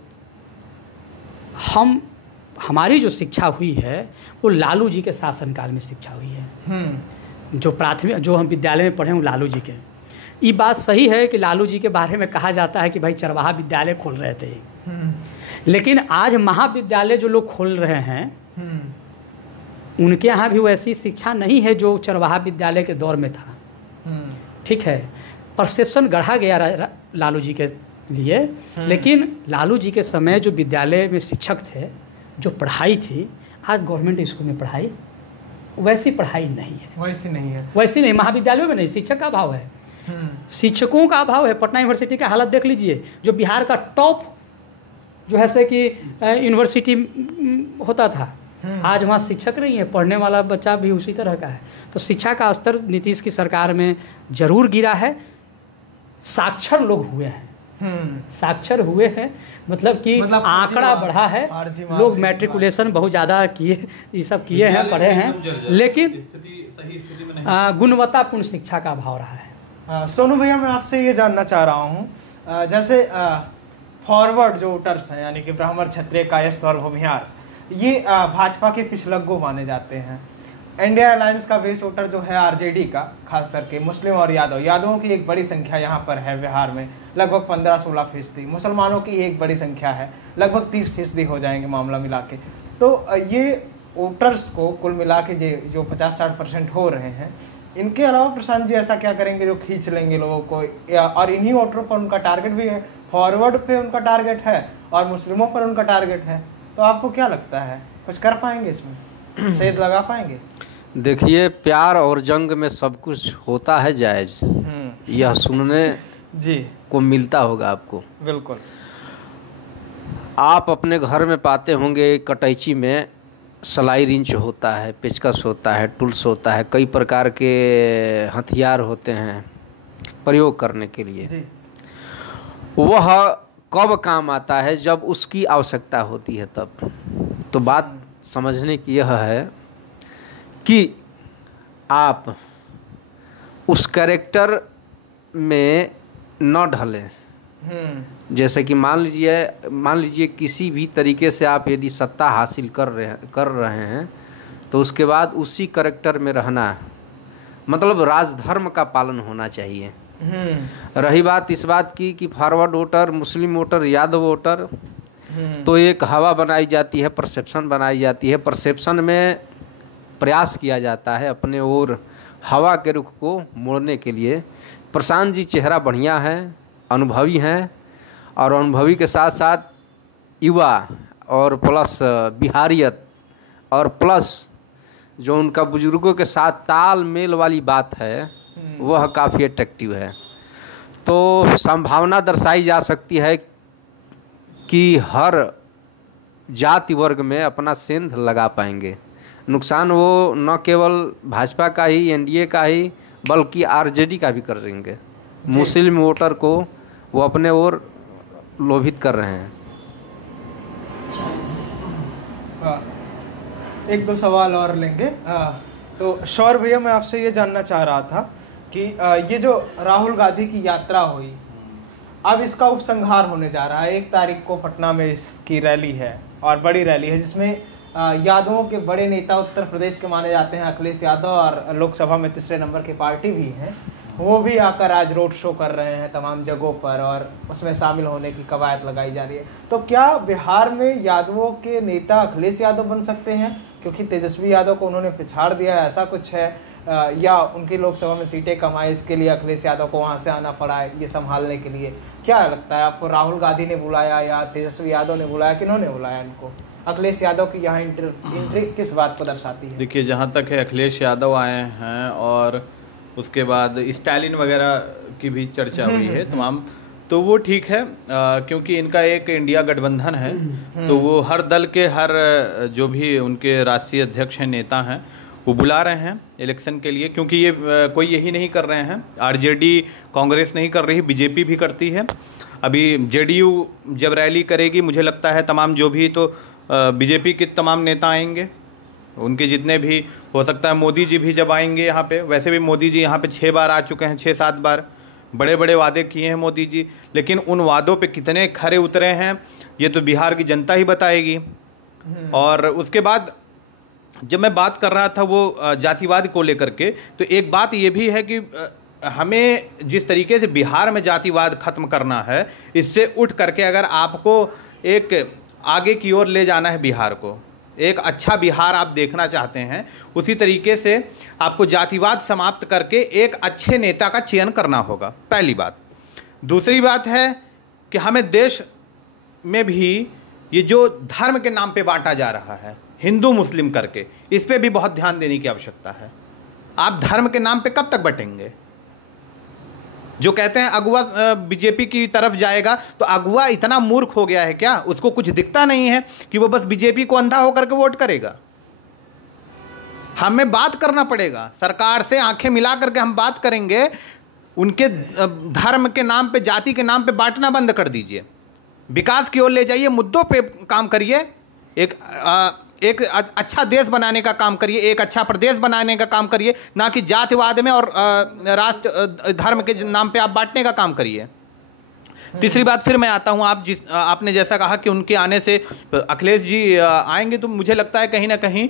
हमारी जो शिक्षा हुई है वो लालू जी के शासनकाल में शिक्षा हुई है। जो प्राथमिक, जो हम विद्यालय में पढ़े हैं, लालू जी के। ये बात सही है कि लालू जी के बारे में कहा जाता है कि भाई चरवाहा विद्यालय खोल रहे थे। लेकिन आज महाविद्यालय जो लोग खोल रहे हैं उनके यहाँ भी वैसी शिक्षा नहीं है जो चरवाहा विद्यालय के दौर में था। ठीक है, परसेप्शन गढ़ा गया लालू जी के लिए, लेकिन लालू जी के समय जो विद्यालय में शिक्षक थे, जो पढ़ाई थी, आज गवर्नमेंट स्कूल में पढ़ाई वैसी पढ़ाई नहीं है। वैसी नहीं, महाविद्यालयों में नहीं, शिक्षक का अभाव है, शिक्षकों का अभाव है। पटना यूनिवर्सिटी का हालत देख लीजिए, जो बिहार का टॉप जो है से कि यूनिवर्सिटी होता था, आज वहाँ शिक्षक नहीं है, पढ़ने वाला बच्चा भी उसी तरह का है। तो शिक्षा का स्तर नीतीश की सरकार में जरूर गिरा है। साक्षर लोग हुए हैं, साक्षर हुए हैं, मतलब कि आंकड़ा बढ़ा है, लोग मैट्रिकुलेशन बहुत ज़्यादा किए, ये सब किए हैं, पढ़े हैं, लेकिन गुणवत्तापूर्ण शिक्षा का अभाव रहा है। सोनू भैया, मैं आपसे ये जानना चाह रहा हूँ, जैसे फॉरवर्ड जो वोटर्स हैं, यानी कि ब्राह्मण, क्षत्रिय, कायस्थ और भूमिहार, ये भाजपा के पिछलग्गू माने जाते हैं। इंडिया अलायंस का बेस वोटर जो है आरजेडी का, खास करके मुस्लिम और यादवों की एक बड़ी संख्या यहाँ पर है बिहार में, लगभग 15-16%। मुसलमानों की एक बड़ी संख्या है, लगभग 30% हो जाएंगे मामला मिला के। तो ये वोटर्स को कुल मिला के जो 50-60% हो रहे हैं, इनके अलावा प्रशांत जी ऐसा क्या करेंगे जो खींच लेंगे लोगों को, और इन्हीं वोटरों पर उनका टारगेट भी है, फॉरवर्ड पे उनका टारगेट है और मुस्लिमों पर उनका टारगेट है। तो आपको क्या लगता है, कुछ कर पाएंगे इसमें, सेध लगा पाएंगे? देखिए, प्यार और जंग में सब कुछ होता है जायज, यह सुनने जी को मिलता होगा आपको। बिल्कुल। आप अपने घर में पाते होंगे कटैची में सलाई रिंच होता है, पेचकस होता है, टूल्स होता है, कई प्रकार के हथियार होते हैं प्रयोग करने के लिए जी। वह कब काम आता है? जब उसकी आवश्यकता होती है तब। तो बात समझने की यह है कि आप उस कैरेक्टर में न ढलें। जैसे कि मान लीजिए किसी भी तरीके से आप यदि सत्ता हासिल कर रहे हैं तो उसके बाद उसी कैरेक्टर में रहना, मतलब राजधर्म का पालन होना चाहिए। रही बात इस बात की कि फॉरवर्ड वोटर, मुस्लिम वोटर, यादव वोटर, तो एक हवा बनाई जाती है, परसेप्शन बनाई जाती है। परसेप्शन में प्रयास किया जाता है अपने ओर हवा के रुख को मोड़ने के लिए। प्रशांत जी चेहरा बढ़िया है, अनुभवी हैं, और अनुभवी के साथ साथ युवा और प्लस बिहारियत और प्लस जो उनका बुजुर्गों के साथ तालमेल वाली बात है वह काफ़ी अट्रैक्टिव है। तो संभावना दर्शाई जा सकती है कि हर जाति वर्ग में अपना सेंध लगा पाएंगे। नुकसान वो न केवल भाजपा का ही, एनडीए का ही, बल्कि आरजेडी का भी कर देंगे। मुस्लिम वोटर को वो अपने ओर लोभित कर रहे हैं। एक दो सवाल और लेंगे। तो शौर भैया, मैं आपसे ये जानना चाह रहा था कि ये जो राहुल गांधी की यात्रा हुई, अब इसका उपसंहार होने जा रहा है। 1 तारीख को पटना में इसकी रैली है, और बड़ी रैली है, जिसमें यादवों के बड़े नेता उत्तर प्रदेश के माने जाते हैं अखिलेश यादव, और लोकसभा में 3रे नंबर की पार्टी भी हैं, वो भी आकर आज रोड शो कर रहे हैं तमाम जगहों पर, और उसमें शामिल होने की कवायद लगाई जा रही है। तो क्या बिहार में यादवों के नेता अखिलेश यादव बन सकते हैं, क्योंकि तेजस्वी यादव को उन्होंने पिछाड़ दिया है, ऐसा कुछ है, या उनकी लोकसभा में सीटें कम आए, इसके लिए अखिलेश यादव को वहाँ से आना पड़ा है ये संभालने के लिए? क्या लगता है आपको, राहुल गांधी ने बुलाया या तेजस्वी यादव ने बुलाया, किन्होंने बुलाया इनको? अखिलेश यादव की यहाँ एंट्री किस बात को दर्शाती है? देखिए, जहाँ तक है अखिलेश यादव आए हैं, और उसके बाद स्टालिन वगैरह की भी चर्चा हुई है तमाम, तो वो ठीक है, क्योंकि इनका एक इंडिया गठबंधन है, तो वो हर दल के हर जो भी उनके राष्ट्रीय अध्यक्ष हैं, नेता हैं, वो बुला रहे हैं इलेक्शन के लिए, क्योंकि ये कोई यही नहीं कर रहे हैं। आरजेडी, कांग्रेस नहीं कर रही, बीजेपी भी करती है। अभी जेडीयू जब रैली करेगी, मुझे लगता है तमाम जो भी, तो बीजेपी के तमाम नेता आएंगे, उनके जितने भी, हो सकता है मोदी जी भी जब आएंगे यहाँ पे। वैसे भी मोदी जी यहाँ पे 6 बार आ चुके हैं, 6-7 बार। बड़े बड़े वादे किए हैं मोदी जी, लेकिन उन वादों पे कितने खरे उतरे हैं ये तो बिहार की जनता ही बताएगी। और उसके बाद जब मैं बात कर रहा था वो जातिवाद को लेकर के, तो एक बात ये भी है कि हमें जिस तरीके से बिहार में जातिवाद ख़त्म करना है, इससे उठ करके अगर आपको एक आगे की ओर ले जाना है बिहार को, एक अच्छा बिहार आप देखना चाहते हैं, उसी तरीके से आपको जातिवाद समाप्त करके एक अच्छे नेता का चयन करना होगा, पहली बात। दूसरी बात है कि हमें देश में भी ये जो धर्म के नाम पे बांटा जा रहा है, हिंदू मुस्लिम करके, इस पे भी बहुत ध्यान देने की आवश्यकता है। आप धर्म के नाम पे कब तक बटेंगे? जो कहते हैं अगुआ बीजेपी की तरफ जाएगा, तो अगुआ इतना मूर्ख हो गया है क्या, उसको कुछ दिखता नहीं है कि वो बस बीजेपी को अंधा होकर के वोट करेगा? हमें बात करना पड़ेगा, सरकार से आंखें मिला करके हम बात करेंगे। उनके धर्म के नाम पे, जाति के नाम पे बांटना बंद कर दीजिए, विकास की ओर ले जाइए, मुद्दों पे काम करिए, एक अच्छा देश बनाने का काम करिए, एक अच्छा प्रदेश बनाने का काम करिए, ना कि जातिवाद में और राष्ट्र धर्म के नाम पे आप बांटने का काम करिए। तीसरी बात फिर मैं आता हूँ, आपने जैसा कहा कि उनके आने से अखिलेश जी आएंगे, तो मुझे लगता है कहीं ना कहीं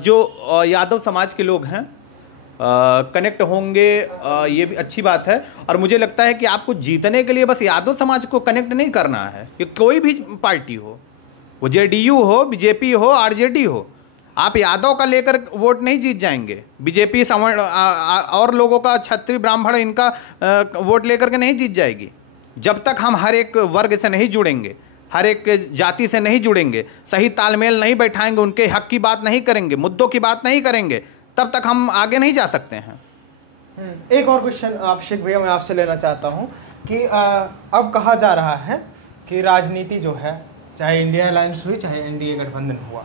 जो यादव समाज के लोग हैं कनेक्ट होंगे, ये भी अच्छी बात है। और मुझे लगता है कि आपको जीतने के लिए बस यादव समाज को कनेक्ट नहीं करना है, कि कोई भी पार्टी हो, वो जेडीयू हो, बीजेपी हो, आरजेडी हो, आप यादव का लेकर वोट नहीं जीत जाएंगे। बीजेपी सवर्ण और लोगों का, क्षत्रिय ब्राह्मण, इनका वोट लेकर के नहीं जीत जाएगी। जब तक हम हर एक वर्ग से नहीं जुड़ेंगे, हर एक जाति से नहीं जुड़ेंगे, सही तालमेल नहीं बैठाएंगे, उनके हक की बात नहीं करेंगे, मुद्दों की बात नहीं करेंगे, तब तक हम आगे नहीं जा सकते हैं। एक और क्वेश्चन अभिषेक भैया मैं आपसे लेना चाहता हूं कि अब कहा जा रहा है कि राजनीति जो है, चाहे इंडिया अलायंस हुई, चाहे एनडीए गठबंधन हुआ,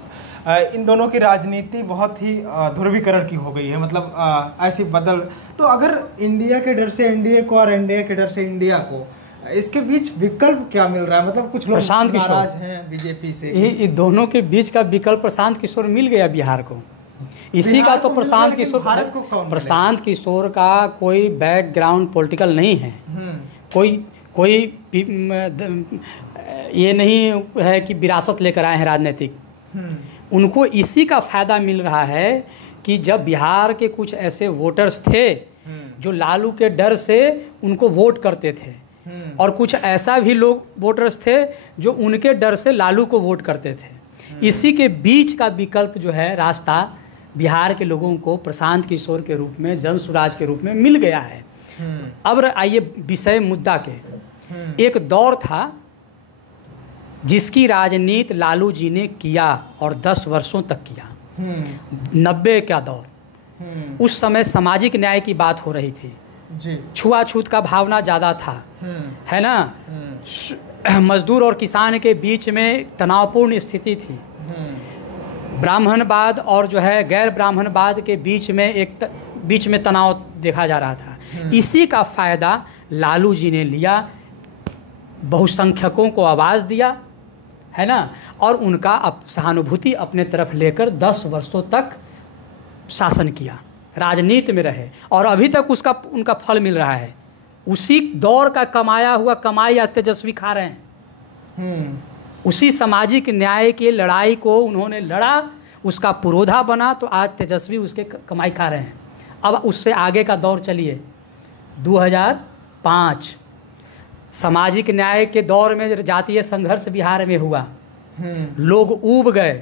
इन दोनों की राजनीति बहुत ही ध्रुवीकरण की हो गई है, मतलब ऐसी बदल। तो अगर इंडिया के डर से एनडीए को और एनडीए के डर से इंडिया को, इसके बीच विकल्प क्या मिल रहा है? मतलब कुछ लोग नाराज हैं बीजेपी से, ये दोनों के बीच का विकल्प प्रशांत किशोर मिल गया बिहार को। इसी का तो प्रशांत किशोर, प्रशांत किशोर का कोई बैकग्राउंड पॉलिटिकल नहीं है, कोई ये नहीं है कि विरासत लेकर आए हैं राजनीतिक। उनको इसी का फायदा मिल रहा है कि जब बिहार के कुछ ऐसे वोटर्स थे जो लालू के डर से उनको वोट करते थे, और कुछ ऐसा भी लोग वोटर्स थे जो उनके डर से लालू को वोट करते थे, इसी के बीच का विकल्प जो है, रास्ता बिहार के लोगों को प्रशांत किशोर के रूप में, जन स्वराज के रूप में मिल गया है। अब आइए विषय मुद्दा के। एक दौर था जिसकी राजनीति लालू जी ने किया और 10 वर्षों तक किया, 90 का दौर। उस समय सामाजिक न्याय की बात हो रही थी, छुआछूत का भावना ज़्यादा था, है ना, मजदूर और किसान के बीच में तनावपूर्ण स्थिति थी, ब्राह्मणवाद और जो है गैर ब्राह्मणवाद के बीच में तनाव देखा जा रहा था। इसी का फ़ायदा लालू जी ने लिया, बहुसंख्यकों को आवाज़ दिया, है ना, और उनका सहानुभूति अपने तरफ लेकर 10 वर्षों तक शासन किया, राजनीति में रहे, और अभी तक उनका फल मिल रहा है। उसी दौर का कमाया हुआ कमाई आज तेजस्वी खा रहे हैं। उसी सामाजिक न्याय की लड़ाई को उन्होंने लड़ा, उसका पुरोधा बना, तो आज तेजस्वी उसके कमाई खा रहे हैं। अब उससे आगे का दौर चलिए, 2005 सामाजिक न्याय के दौर में जातीय संघर्ष बिहार में हुआ, लोग ऊब गए,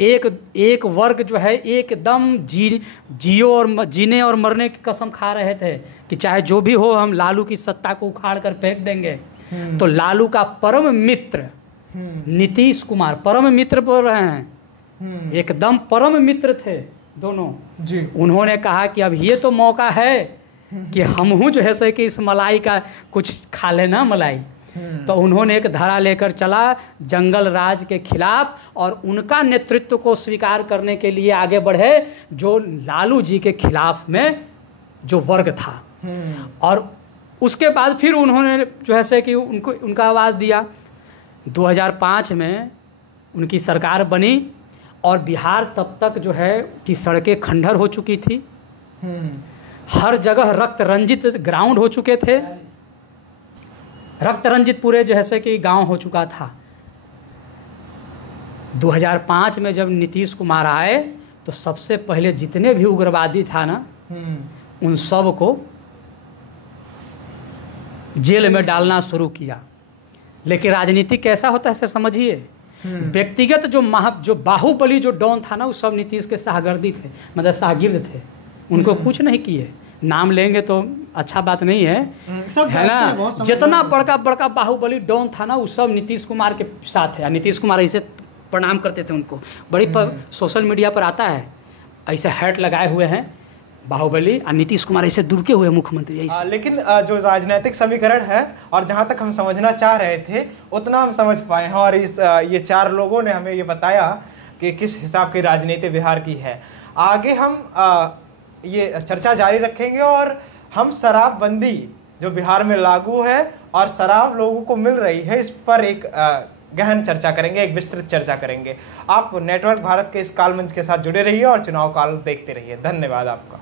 एक वर्ग जो है एकदम जियो और जीने और मरने की कसम खा रहे थे कि चाहे जो भी हो हम लालू की सत्ता को उखाड़ कर फेंक देंगे। तो लालू का परम मित्र नीतीश कुमार, परम मित्र बोल रहे हैं, एकदम परम मित्र थे दोनों जी। उन्होंने कहा कि अब ये तो मौका है कि हम हूँ जो है सो कि इस मलाई का कुछ खा लेना मलाई। तो उन्होंने एक धारा लेकर चला जंगल राज के खिलाफ, और उनका नेतृत्व को स्वीकार करने के लिए आगे बढ़े जो लालू जी के खिलाफ में जो वर्ग था। और उसके बाद फिर उन्होंने जो है से कि उनका आवाज़ दिया। 2005 में उनकी सरकार बनी और बिहार तब तक जो है कि सड़कें खंडहर हो चुकी थी, हर जगह रक्त रंजित ग्राउंड हो चुके थे, रक्त रंजित पूरे जैसे कि गांव हो चुका था। 2005 में जब नीतीश कुमार आए तो सबसे पहले जितने भी उग्रवादी था ना, उन सब को जेल में डालना शुरू किया। लेकिन राजनीति कैसा होता है सर समझिए व्यक्तिगत जो बाहुबली जो डॉन था ना, वो सब नीतीश के शाहगर्दी थे, मतलब शागिर्द थे, उनको कुछ नहीं किए। नाम लेंगे तो अच्छा बात नहीं है, है ना। जितना बड़का बड़का बाहुबली डॉन था ना, वो सब नीतीश कुमार के साथ है। नीतीश कुमार ऐसे प्रणाम करते थे उनको, बड़ी सोशल मीडिया पर आता है, ऐसे हैट लगाए हुए हैं बाहुबली, और नीतीश कुमार ऐसे दुबके हुए मुख्यमंत्री ऐसे। लेकिन जो राजनीतिक समीकरण है, और जहाँ तक हम समझना चाह रहे थे उतना हम समझ पाए हैं, और ये 4 लोगों ने हमें ये बताया कि किस हिसाब की राजनीति बिहार की है। आगे हम ये चर्चा जारी रखेंगे, और हम शराबबंदी जो बिहार में लागू है और शराब लोगों को मिल रही है, इस पर एक गहन चर्चा करेंगे, एक विस्तृत चर्चा करेंगे। आप नेटवर्क भारत के इस काल मंच के साथ जुड़े रहिए और चुनाव काल देखते रहिए। धन्यवाद आपका।